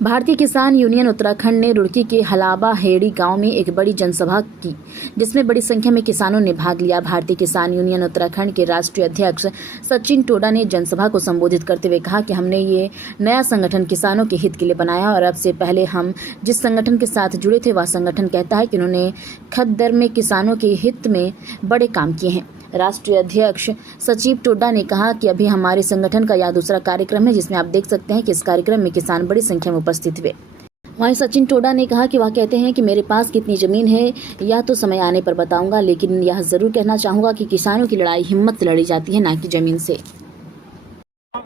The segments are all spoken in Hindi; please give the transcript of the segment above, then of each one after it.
भारतीय किसान यूनियन उत्तराखंड ने रुड़की के हलाबा हेड़ी गांव में एक बड़ी जनसभा की, जिसमें बड़ी संख्या में किसानों ने भाग लिया। भारतीय किसान यूनियन उत्तराखंड के राष्ट्रीय अध्यक्ष सचिन टोडा ने जनसभा को संबोधित करते हुए कहा कि हमने ये नया संगठन किसानों के हित के लिए बनाया और अब से पहले हम जिस संगठन के साथ जुड़े थे वह संगठन कहता है कि उन्होंने खद्दर में किसानों के हित में बड़े काम किए हैं। राष्ट्रीय अध्यक्ष सचिव टोडा ने कहा कि अभी हमारे संगठन का यह दूसरा कार्यक्रम है, जिसमें आप देख सकते हैं कि इस कार्यक्रम में किसान बड़ी संख्या में उपस्थित हुए। वहीं सचिन टोडा ने कहा कि वह कहते हैं कि मेरे पास कितनी जमीन है यह तो समय आने पर बताऊंगा, लेकिन यह जरूर कहना चाहूंगा कि किसानों की लड़ाई हिम्मत से लड़ी जाती है, ना कि जमीन से।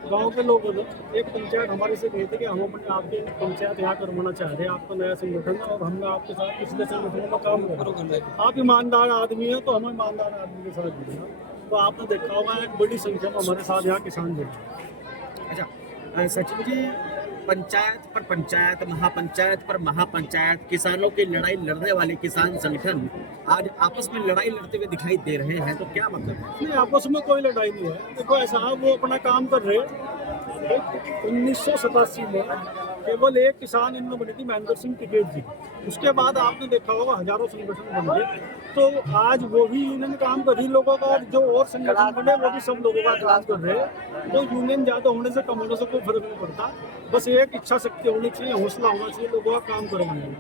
गांव के लोगों ने एक पंचायत हमारे से कही थी कि हम अपने आपके पंचायत यहाँ करवाना चाह रहे हैं, आपका नया संगठन है और हमने आपके साथ पिछले संगठनों का काम करा। आप ईमानदार आदमी है तो हम ईमानदार आदमी के साथ जुड़े। तो आपने देखा होगा एक बड़ी संख्या में हमारे साथ यहाँ किसान जुड़े। अच्छा सचिन जी, पंचायत पर पंचायत, महापंचायत पर महापंचायत, किसानों की लड़ाई लड़ने वाले किसान संगठन आज आपस में लड़ाई लड़ते हुए दिखाई दे रहे हैं, तो क्या मतलब है? नहीं, आपस में कोई लड़ाई नहीं है। देखो ऐसा है, वो अपना काम कर रहे हैं। 1987 में केवल एक किसान यूनियन बनी थी, महेंद्र सिंह टिकैत जी। उसके बाद आपने देखा होगा हजारों संगठन बन गए। तो आज वो भी यूनियन काम कर रही लोगों का, और जो और संगठन बने वो भी सब लोगों का काम कर रहे हैं। तो यूनियन ज्यादा होने से कम होने से कोई फर्क नहीं पड़ता। बस एक इच्छा शक्ति होनी चाहिए, हौसला होना चाहिए लोगों का काम करवाने में।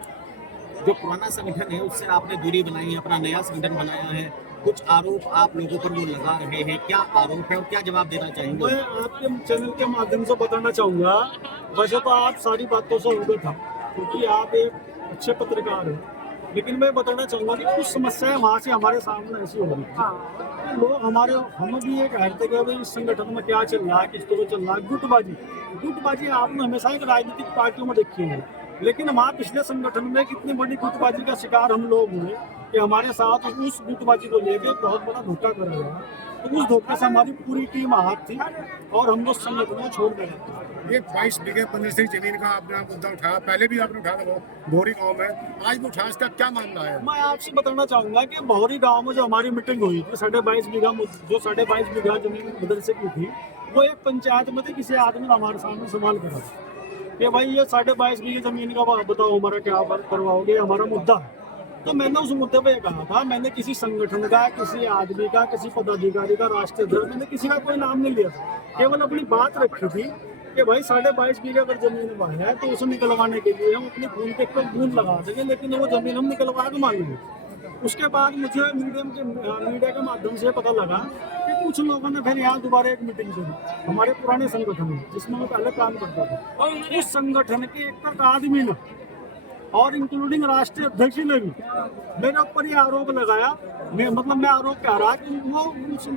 जो पुराना संगठन है उससे आपने दूरी बनाई है, अपना नया संगठन बनाया है, कुछ आरोप आप लोगों पर वो लगा रहे हैं, क्या आरोप है और क्या जवाब देना चाहेंगे? मैं आपके चैनल के माध्यम से बताना चाहूँगा, वैसे तो आप सारी बातों से अवगत हैं क्योंकि आप एक अच्छे पत्रकार हैं, लेकिन मैं बताना चाहूँगा कि कुछ समस्याएं वहाँ से हमारे सामने ऐसी हो रही थी। लोग हम भी एक हरते गए भाई इस संगठन में क्या चल रहा है, किस तरह चल रहा है। गुटबाजी आपने हमेशा एक राजनीतिक पार्टियों में देखी है, लेकिन हमारे पिछले संगठन में कितनी बड़ी गुटबाजी का शिकार हम लोग हुए कि हमारे साथ उस गुटबाजी को लेकर बहुत बड़ा धोखा करा गया। तो उस धोखे से हमारी पूरी टीम आहत थी और हम लोग संगठन को छोड़ गए। ये 22 बीघे 15 सिंह जमीन का आपने मुद्दा उठाया, पहले भी आपने उठाया था भोरी गांव में, आज भी उठाया, इसका क्या मामला है? मैं आपसे बताना चाहूंगा कि भोरी गांव में जो हमारी मीटिंग हुई थी 22.5 बीघा, जो 22.5 बीघा जमीन मदरसे की थी, वो एक पंचायत में थी। किसी आदमी ने हमारे सामने सवाल करा कि भाई ये 22.5 बीघे जमीन का बताओ हमारा क्या करवाओगे, हमारा मुद्दा है। तो मैंने उस मुद्दे पे कहा था, मैंने किसी संगठन का, किसी आदमी का, किसी पदाधिकारी का, राष्ट्रीय अध्यक्ष, मैंने किसी का कोई नाम नहीं लिया था। केवल अपनी बात रखी थी कि भाई 22.5 बीघे अगर जमीन है तो उसे निकलवाने के लिए हम अपनी खून पे बूंद लगा देंगे, लेकिन वो जमीन हम निकलवा के मान लेंगे। उसके बाद मुझे मीडिया के माध्यम से पता लगा कि कुछ लोगों ने फिर यहाँ दोबारा एक मीटिंग की हमारे पुराने संगठन में, जिसमें मैं पहले काम करता था। और उस संगठन के एक आदमी ने और इंक्लूडिंग राष्ट्रीय अध्यक्ष ने भी मेरे ऊपर ये आरोप लगाया। मैं आरोप कह रहा कि वो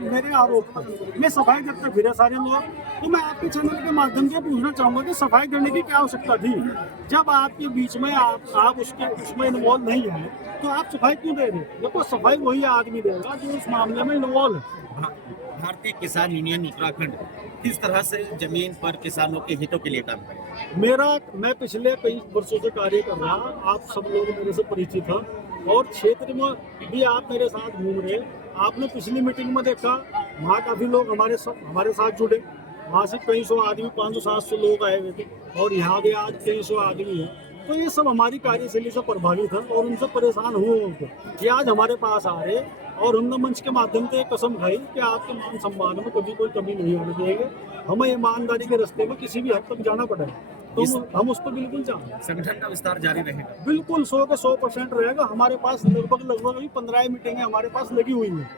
मेरे आरोप पर मैं सफाई देते फिरे सारे लोग। तो मैं आपके चैनल के माध्यम से पूछना चाहूँगा कि सफाई देने की क्या आवश्यकता थी? जब आपके बीच में आप उसमें इन्वॉल्व नहीं है तो आप सफाई क्यों दे रहे? देखो सफाई वही आदमी देगा जो उस मामले में इन्वॉल्व है। भारतीय किसान यूनियन उत्तराखंड किस तरह से जमीन पर किसानों के हितों के लिए काम करे? मैं पिछले कई वर्षों से कार्य कर रहा, आप सब लोग मेरे से परिचित हैं और क्षेत्र में भी आप मेरे साथ घूम रहे। आपने पिछली मीटिंग में देखा, वहाँ काफ़ी लोग हमारे साथ जुड़े। वहाँ से कई सौ आदमी, 500-700 लोग आए हुए थे और यहाँ भी आज कई सौ आदमी हैं। तो ये सब हमारी कार्यशैली से प्रभावित है और उनसे परेशान हुए होंगे कि आज हमारे पास आ रहे, और हमने मंच के माध्यम से एक कसम खाई कि आपके मान सम्मान में कभी कोई कमी नहीं होने देंगे। हमें ईमानदारी के रास्ते में किसी भी हद तक जाना पड़ेगा, तो हम उस पर बिल्कुल चाहेंगे। संगठन का विस्तार जारी रहेगा? बिल्कुल 100 के 100% रहेगा। हमारे पास लगभग 15 मीटिंगें हमारे पास लगी हुई हैं,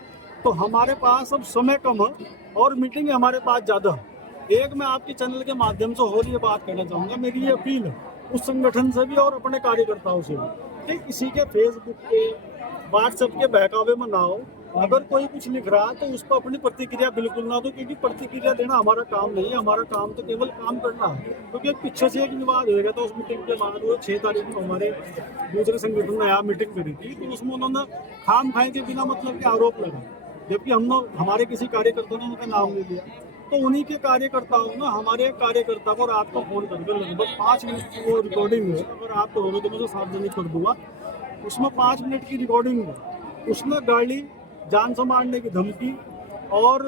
तो हमारे पास अब समय कम है और मीटिंगें हमारे पास ज़्यादा है। एक मैं आपके चैनल के माध्यम से और ये बात कहना चाहूँगा, मेरी ये अपील है उस संगठन से भी और अपने कार्यकर्ताओं से भी कि किसी के फेसबुक पे, व्हाट्सएप के बहकावे में ना हो। अगर कोई कुछ लिख रहा है तो उस पर अपनी प्रतिक्रिया बिल्कुल ना दो, क्योंकि प्रतिक्रिया देना हमारा काम नहीं है। हमारा काम तो केवल काम करना है। क्योंकि पीछे से एक विवाद होगा, तो उस मीटिंग के बाद वो 6 तारीख को हमारे दूसरे संगठन ने यहाँ मीटिंग करी थी, तो उसमें उन्होंने खाम खाए के बिना मतलब के आरोप लगाए, जबकि हमारे किसी कार्यकर्ता ने उनका नाम नहीं लिया। तो उन्हीं के कार्यकर्ताओं ने हमारे कार्यकर्ता को रात को फोन करके लगभग 5 मिनट की वो रिकॉर्डिंग है, अगर आप कहोगे तो मुझे सार्वजनिक कर दूंगा। उसमें 5 मिनट की रिकॉर्डिंग है। उसने गाली, जान से मारने की धमकी और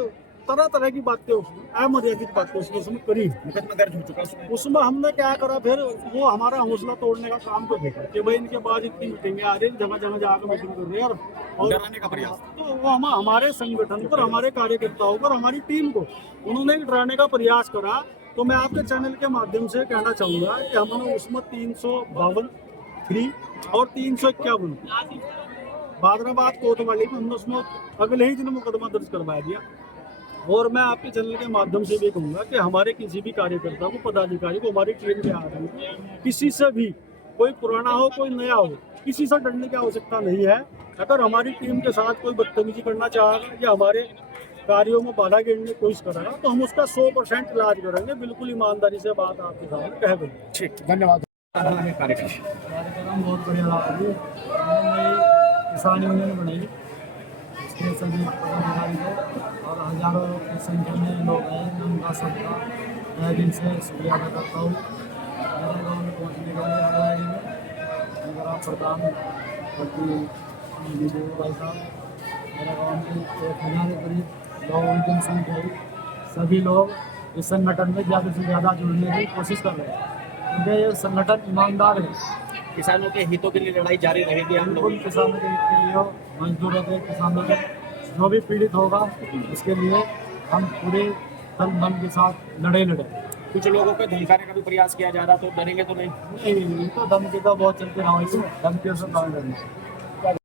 तरह तरह की बातें उसमें अमर्यादित बातें उसमें करी। मुकदमा दर्ज हो चुका उसमें। उसमें हमने क्या करा, फिर वो हमारा हौसला तोड़ने का काम कर देखा कि भाई इनके बाद इतनी मीटिंगें आ रही हैं, जगह जगह जाकर मीटिंग कर रहे हैं और डराने का प्रयास। तो वो हमारे संगठन पर, हमारे कार्यकर्ताओं पर, हमारी टीम को उन्होंने डराने का प्रयास करा। तो मैं आपके चैनल के माध्यम से कहना चाहूँगा कि हमने उसमें 352 और 351 बादराबाद कोतवाली में हमने उसमें अगले ही दिन मुकदमा दर्ज करवा दिया। और मैं आपके चैनल के माध्यम से भी कहूँगा कि हमारे किसी भी कार्यकर्ता को, पदाधिकारी को, हमारी टीम के आदमी किसी से भी, कोई पुराना हो कोई नया हो, किसी से डरने की आवश्यकता नहीं है। अगर हमारी टीम के साथ कोई बदतमीजी करना चाहेगा या हमारे कार्यों में बाधा गिरने की कोशिश करेगा तो हम उसका 100% इलाज करेंगे। बिल्कुल ईमानदारी से बात आपके सामने कह देंगे। ठीक। धन्यवाद। कार्यक्रम कार्यक्रम बहुत बढ़िया रहा जी। हमने किसान यूनियन बनाई, इसके सभी पदाधिकारी थे और हजारों की संख्या में लोग हैं। मैं उनका सबका तहे दिल से शुक्रिया अदा करता हूँ। मेरे गाँव में पहुँचने के लिए आगे में मेरा प्रधान भाई साहब, मेरे गाँव में 1,000 के करीब लोगों की जनसंख्या है। सभी लोग इस संगठन में ज़्यादा से ज़्यादा जुड़ने की कोशिश कर रहे हैं क्योंकि ये संगठन ईमानदार है। किसानों के हितों के लिए लड़ाई जारी रहेगी हम लोग। बिल्कुल किसानों के हित के लिए हो, मजदूरों के, किसानों के, जो भी पीड़ित होगा उसके लिए हम पूरे तन मन के साथ लड़े। कुछ लोगों को धमकाने का भी प्रयास किया जा रहा, तो डरेंगे तो नहीं? नहीं, तो धमकी तो बहुत चलते रहा, धमकियों से काम करना।